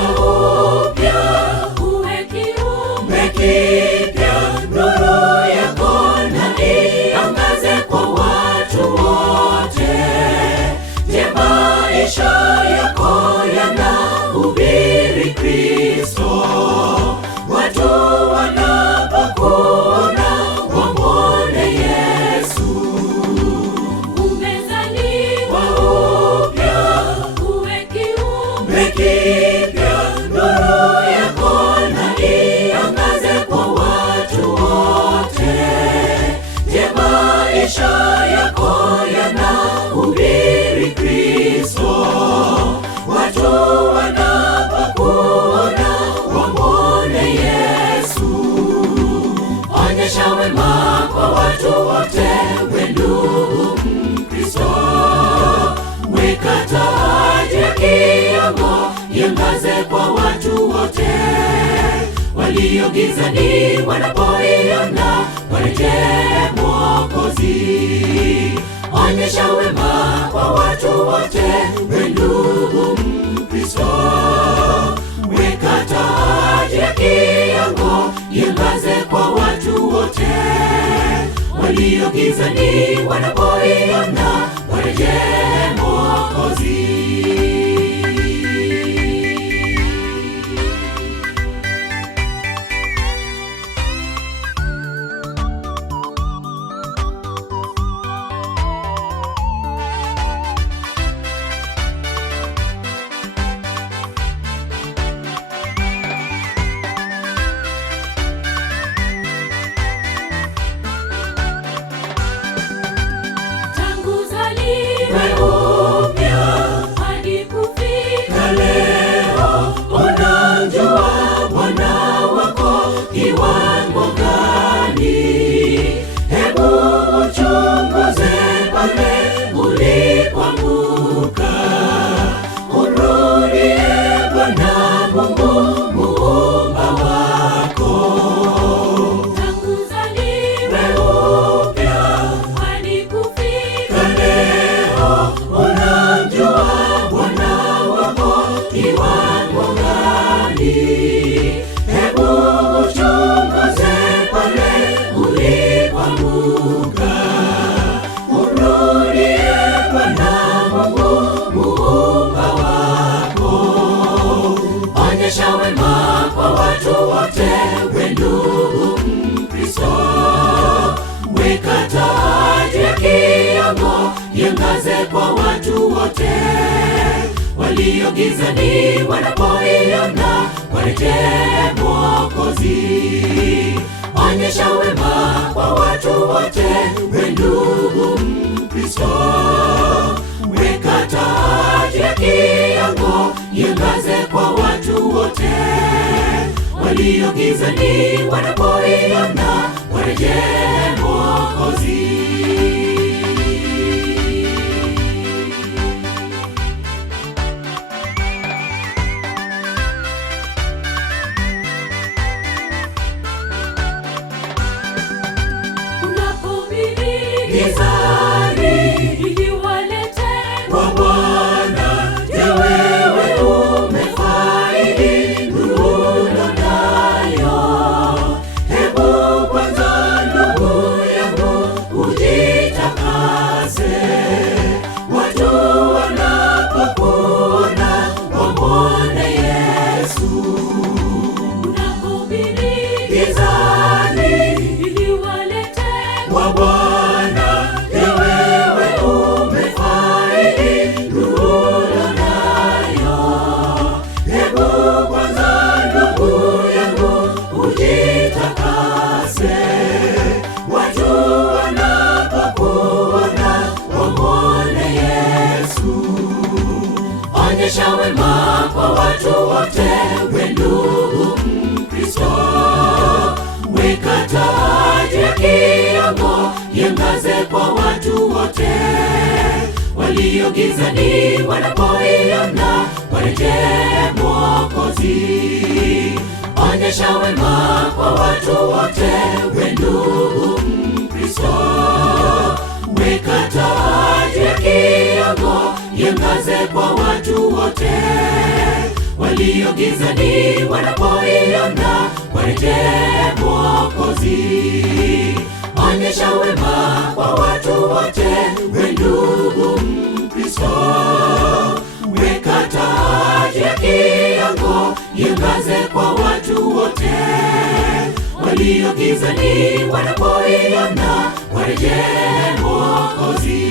upya, uwe kiumbe kipya. Nuru yako na iangaze kwa watu wote. Je, maisha yako yanahubiri Kristo? Watu wanapokuona wamwone Yesu. Umezaliwa upya, uwe kiumbe kipya. Nuru yako na iangaze kwa watu wote. Je, maisha yako yanahubiri Kristo? Watu wanapokuona wamwone Yesu. Onyesha wema kwa watu wote, we ndugu Mkristo. Weka taji ya kiango iangaze kwa watu wote. Walio gizani wanapoiona warejee Mwokozi. Onyesha wema kwa watu wote, we ndugu Mkristo. Weka taji ya kiango iangaze kwa watu wote. Walio gizani wanapoiona warejee Mwokozi. Upya hadi kufika leo, unajua Bwana wako kiwango gani? Hebu uchunguze pale ulipoanguka. Urudie Bwana Mungu muumba wako. Tangu uzaliwe upya hadi kufika leo, unamjua Bwana wako kiwango gani? Hebu uchunguze pale ulipoanguka. Urudie Bwana Mungu muumba wako. Onyesha wema kwa watu wote, we ndugu Mkristo. Weka taji ya kiango iangaze kwa watu wote. Walio gizani wanapoiona warejee Mwokozi. Onyesha wema kwa watu wote, we ndugu Mkristo. Weka taji ya kiango iangaze kwa watu wote. Walio gizani wanapoiona warejee Mwokozi. Gizani ili walete kwa Bwana. Je, wewe umefaidi nuru nayo? Hebu kwanza ndugu yangu ujitakase. Watu wanapokuona wamwone Yesu. Unahubiri gizani ili walete kwa Bwana. Onyesha wema kwa watu wote, we ndugu Mkristo. Weka taji ya kiango iangaze kwa watu wote. Walio gizani wanapoiona warejee Mwokozi. Onyesha wema kwa watu wote, we ndugu Mkristo. Weka taji ya kiango iangaze kwa watu wote. walio gizani wanapoiona warejee Mwokozi. Onyesha wema kwa watu wote, we ndugu Mkristo. Weka taa ya kiango iangaze kwa watu wote, walio gizani wanapoiona warejee Mwokozi.